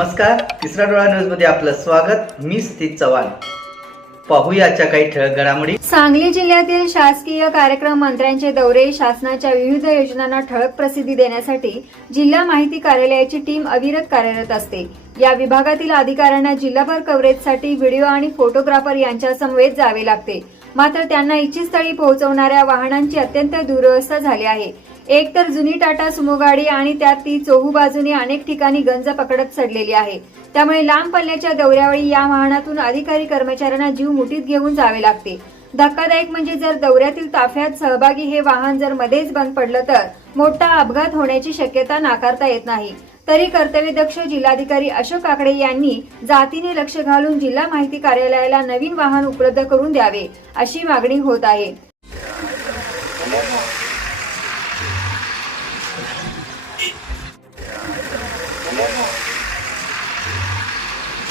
नमस्कार. तिसरा डोळा न्यूजमध्ये आपलं स्वागत. मी स्थित चव्हाण. पाहूयाच्या काही ठळक घडामोडी. सांगली जिल्ह्यातील शासकीय कार्यक्रम मंत्र्यांचे दौरे शासनाच्या विविध योजनांना ठळक प्रसिद्धी देण्यासाठी जिल्हा माहिती कार्यालयाची टीम अविरत कार्यरत असते. या विभागातील अधिकाऱ्यांना जिल्हाभर कव्हरेजसाठी व्हिडिओ आणि फोटोग्राफर यांच्या समवेत जावे लागते. मात्र त्यांना इच्छित स्थळी पोहोचवणाऱ्या वाहनांची अत्यंत दुरवस्था झाली आहे. एक तर जुनी टाटा सुमो गाडी आणि त्यात ती चोहू बाजूने अनेक ठिकाणी गंज पकडत चढलेली आहे. त्यामुळे लांब पल्ल्याच्या दौऱ्यावेळी या वाहनातून अधिकारी कर्मचाऱ्यांना जीव मुठीत घेऊन जावे लागते. धक्कादायक म्हणजे जर दौऱ्यातील ताफ्यात सहभागी हे वाहन जर मध्येच बंद पडलं तर मोठा अपघात होण्याची शक्यता नाकारता येत नाही. तरी कर्तव्यदक्ष जिल्हाधिकारी अशोक काकडे यांनी जातीने लक्ष घालून जिल्हा माहिती कार्यालयाला नवीन वाहन उपलब्ध करून द्यावे अशी मागणी होत आहे.